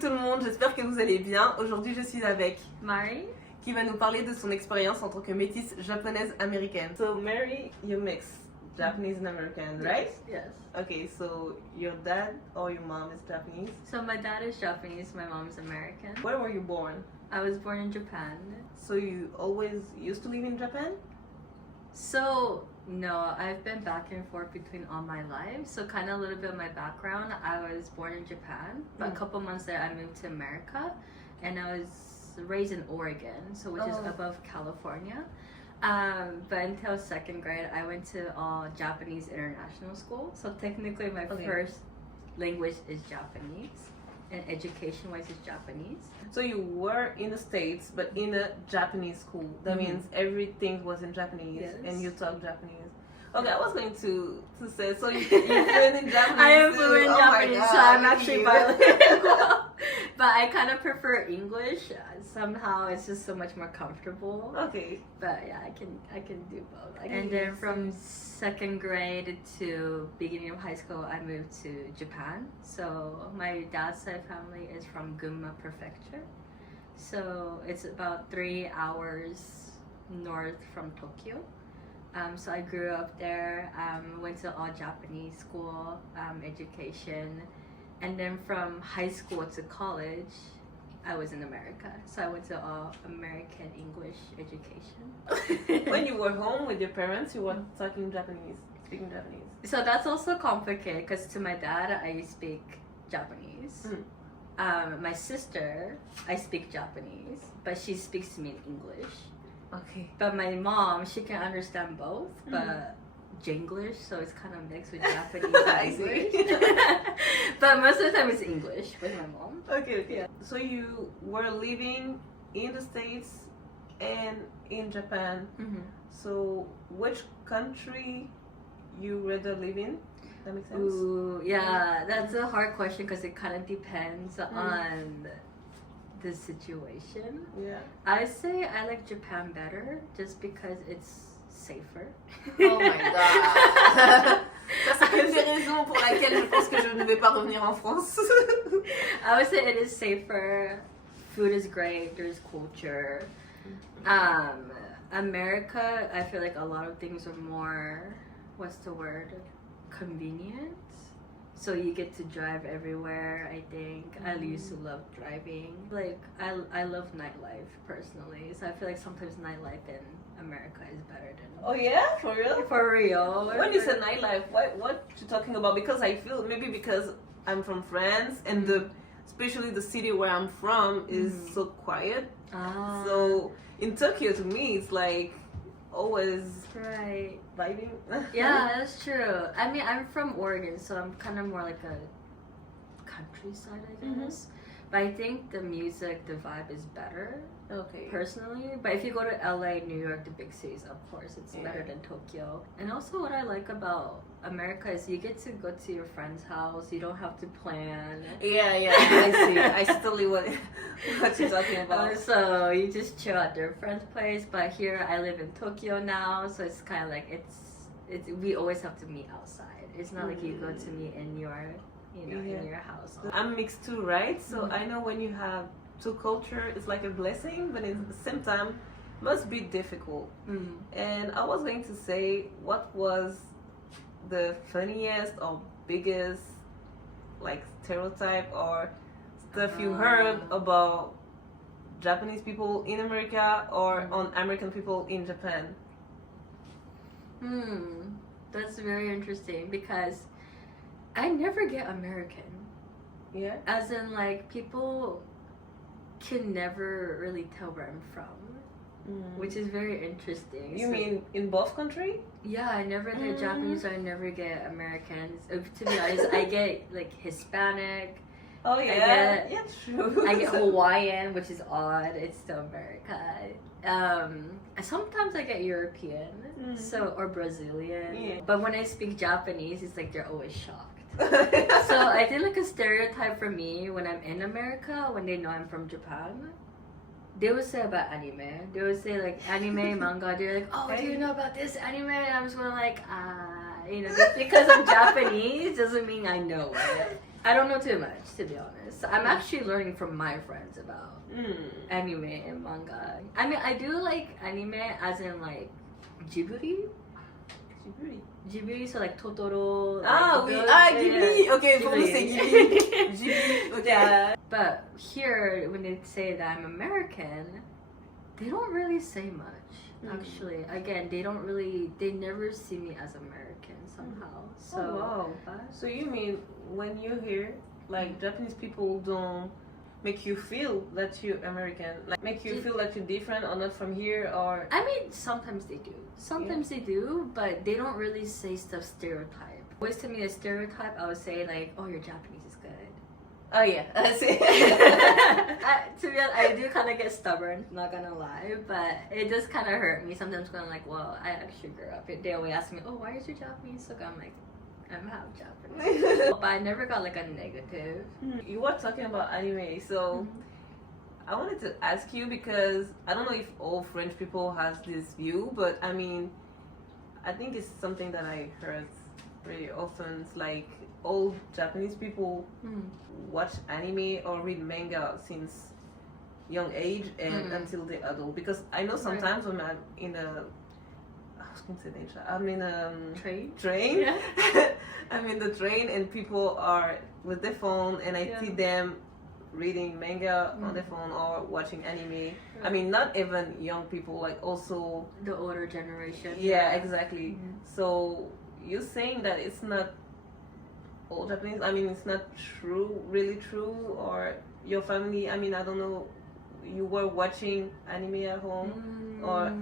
tout le monde, j'espère que vous allez bien. Aujourd'hui je suis avec Mari, qui va nous parler de son expérience en tant que métisse japonaise américaine. So Mary, you mix Japanese and American, right? Yes. Okay, so your dad or your mom is Japanese? So my dad is Japanese, my mom is American. Where were you born? I was born in Japan. So you always used to live in Japan? So no, I've been back and forth between all my life. So kind of a little bit of my background. I was born in Japan, but a couple months later I moved to America, and I was raised in Oregon, so which is above California. But until second grade, I went to Japanese international school. So technically, my first language is Japanese, and education-wise is Japanese. So you were in the States, but in a Japanese school. That means everything was in Japanese, and you talk Japanese. Okay, I was going to say, so you're fluent in Japanese. I am fluent in Japanese, so I'm actually bilingual. But I kind of prefer English. Somehow it's just so much more comfortable. Okay. But yeah, I can do both. And then from second grade to beginning of high school, I moved to Japan. So my dad's side family is from Gunma Prefecture. So it's about 3 hours north from Tokyo. So I grew up there, went to all Japanese school, education, and then from high school to college, I was in America. So I went to all American English education. When you were home with your parents, you were talking Japanese, speaking Japanese. So that's also complicated because to my dad, I speak Japanese. My sister, I speak Japanese, but she speaks to me in English. Okay. But my mom, she can understand both, but Jinglish, so it's kind of mixed with Japanese and English. But most of the time it's English with my mom. Okay. Yeah. So you were living in the States and in Japan. So which country you rather live in? That makes sense. Ooh, yeah, that's a hard question because it kind of depends on the situation. Yeah. I say I like Japan better just because it's safer. Oh my god. Ça c'est une des raisons pour laquelle je pense que je ne vais pas revenir en France. I would say it is safer. Food is great. There's culture. America, I feel like a lot of things are more, what's the word? Convenient. So you get to drive everywhere, I think. I used to love driving. Like, I love nightlife, personally. So I feel like sometimes nightlife in America is better than... Oh yeah? For real? For real. When you say nightlife, what you talking about? Because I feel, maybe because I'm from France, and especially the city where I'm from is so quiet. So in Tokyo, to me, it's like always... Right. Vibing. Yeah, that's true. I mean, I'm from Oregon, so I'm kind of more like a countryside, I guess. But I think the music, the vibe is better. Okay. Personally. But if you go to LA, New York, the big cities, of course, it's better than Tokyo. And also what I like about America is you get to go to your friend's house. You don't have to plan. Yeah, I see. I see totally what you're talking about. So you just chill at their friend's place. But here I live in Tokyo now, so it's kind of like it's we always have to meet outside. It's not like you go to meet in your in your house. I'm mixed too, right? So I know when you have two culture, it's like a blessing, but at the same time, must be difficult. And I was going to say, what was the funniest or biggest like stereotype or stuff you heard about Japanese people in America or on American people in Japan? That's very interesting because I never get American. Yeah. As in, like, people can never really tell where I'm from, which is very interesting. You mean in both countries? Yeah, I never get Japanese, I never get Americans. To be honest, I get like Hispanic. Oh yeah, true. I get Hawaiian, which is odd. It's still America. Sometimes I get European, or Brazilian. Yeah. But when I speak Japanese, it's like they're always shocked. So I think like a stereotype for me when I'm in America, when they know I'm from Japan, they would say about anime. They would say like anime, manga. They're like, oh, do you know about this anime? And I'm just going like, just because I'm Japanese doesn't mean I know it. I don't know too much, to be honest. I'm actually learning from my friends about anime and manga. I mean, I do like anime as in like Ghibli. Ghibli, so like Totoro. Ghibli. Okay, for nous c'est Ghibli. Ghibli. Okay. Yeah. But here, when they say that I'm American, they don't really say much. Actually, again, they never see me as American somehow. So, So you mean when you're here, like Japanese people don't make you feel that you're American, like make you feel that you're different or not from here, or I mean, sometimes they do. Sometimes they do, but they don't really say stuff stereotype. Always to me a stereotype, I would say like, oh, your Japanese is good. Oh yeah, I see. To be honest, I do kind of get stubborn, not gonna lie, but it does kind of hurt me sometimes when I'm like, well, I actually grew up. They always ask me, oh, why is your Japanese so good? I'm like, I'm half Japanese. But I never got like a negative. You were talking about anime, so I wanted to ask you, because I don't know if all French people has this view, but I mean, I think it's something that I heard really often. It's like all Japanese people watch anime or read manga since young age and until they're adult. Because I know sometimes when I'm in a I'm in a train. Yeah. I'm in the train and people are with their phone and I see them reading manga on their phone or watching anime. I mean, not even young people, like also the older generation. Yeah, exactly. So you're saying that it's not all Japanese? I mean, it's not true, really true? Or your family, I mean, I don't know, you were watching anime at home? Or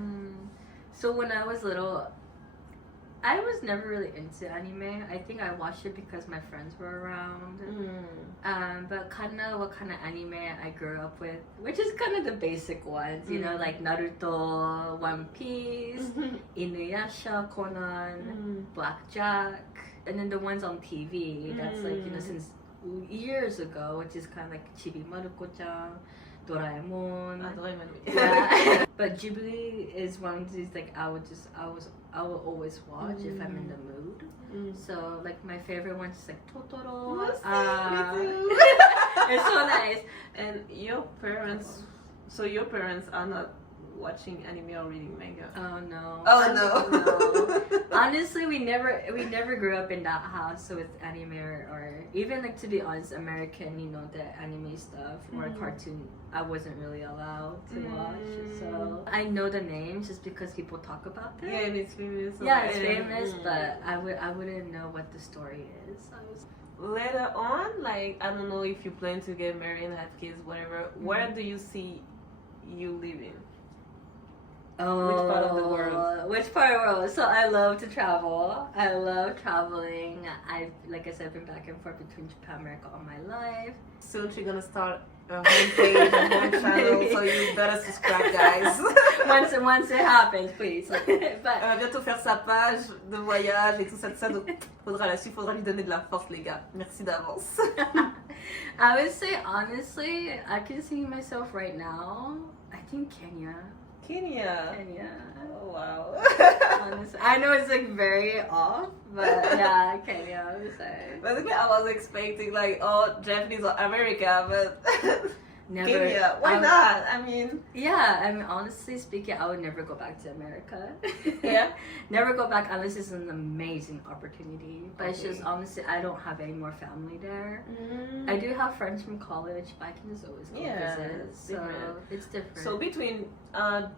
so when I was little, I was never really into anime. I think I watched it because my friends were around. But what kind of anime I grew up with, which is kind of the basic ones, you know, like Naruto, One Piece, Inuyasha, Conan, Blackjack, and then the ones on TV. That's like, you know, since years ago, which is kind of like Chibi Maruko-chan, Doraemon. Yeah. But Ghibli is one of these like I will always watch if I'm in the mood. So like my favorite ones is like Totoro. Me too. It's so nice. And your parents are not watching anime or reading manga? Oh no. No. Honestly, we never grew up in that house with anime or even like, to be honest, American, you know, the anime stuff or cartoon, I wasn't really allowed to watch. So I know the names just because people talk about it. Yeah, and it's famous. Yeah, it's famous, but I wouldn't know what the story is. Later on, like, I don't know if you plan to get married and have kids, whatever, where do you see you living? Oh, which part of the world? Which part of the world? So I love to travel. I love traveling. Like I said, I've been back and forth between Japan and America all my life. Soon she's gonna start a homepage, a home channel, so you better subscribe, guys. once it happens, please. But, elle va bientôt faire sa page de voyage et tout ça, donc faudra la suivre, faudra lui donner de la force, les gars. Merci d'avance. I would say, honestly, I can see myself right now, I think Kenya. Oh wow. Honestly, I know it's like very off, but yeah, Kenya, I would say. Basically, I was expecting like, Japanese or America, but never. Kenya. Why not? I mean, yeah. I mean, honestly speaking, I would never go back to America. Yeah. Never go back unless it's an amazing opportunity. But it's just honestly, I don't have any more family there. I do have friends from college, but I can just always go visit. So it's different. So between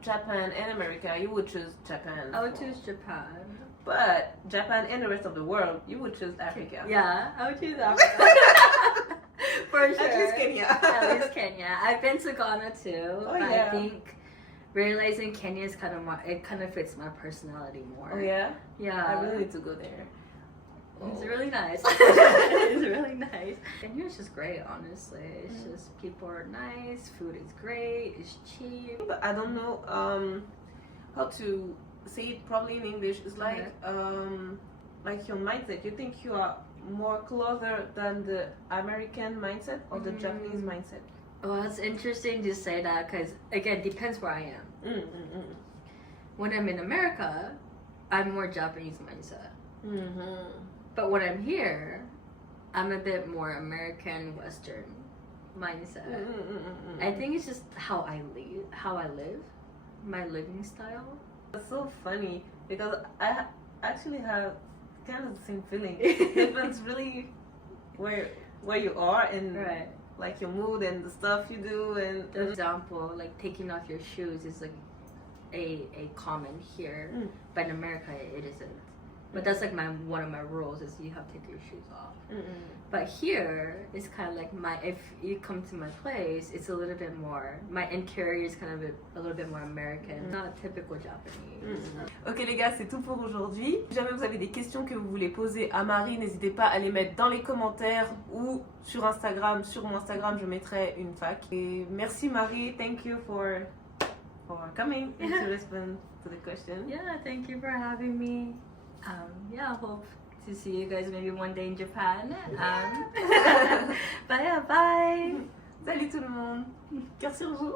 Japan and America, you would choose Japan. I would choose Japan. But Japan and the rest of the world, you would choose Africa. Yeah, I would choose Africa. For sure. At least Kenya. At least Kenya. I've been to Ghana too. Oh, but yeah. I think realizing Kenya is kind of more, it kind of fits my personality more. Oh yeah? Yeah. I really need to go there. It's really nice. It's really nice. Kenya is just great, honestly. It's just, people are nice, food is great, it's cheap. But I don't know how to say it probably in English. It's like your mindset. You think you are more closer than the American mindset or the Japanese mindset? Well, it's interesting to say that because, again, depends where I am. When I'm in America, I'm more Japanese mindset. But when I'm here, I'm a bit more American Western mindset. I think it's just how I live, my living style. It's so funny because I actually have kind of the same feeling. It depends really where you are and Right. like your mood and the stuff you do. And For example, like taking off your shoes is like a common here, but in America it isn't. But that's like one of my rules is you have to take your shoes off. But here it's kind of like if you come to my place, it's a little bit more, my interior is kind of a little bit more American, not typical Japanese. Ok les gars, c'est tout pour aujourd'hui. Si jamais vous avez des questions que vous voulez poser à Marie, n'hésitez pas à les mettre dans les commentaires ou sur Instagram. Sur mon Instagram, je mettrai une fac. Et merci Marie, thank you for coming and to respond to the question. Yeah, thank you for having me. Yeah, hope to see you guys maybe one day in Japan. But yeah, bye. Salut tout le monde. Cœur sur vous.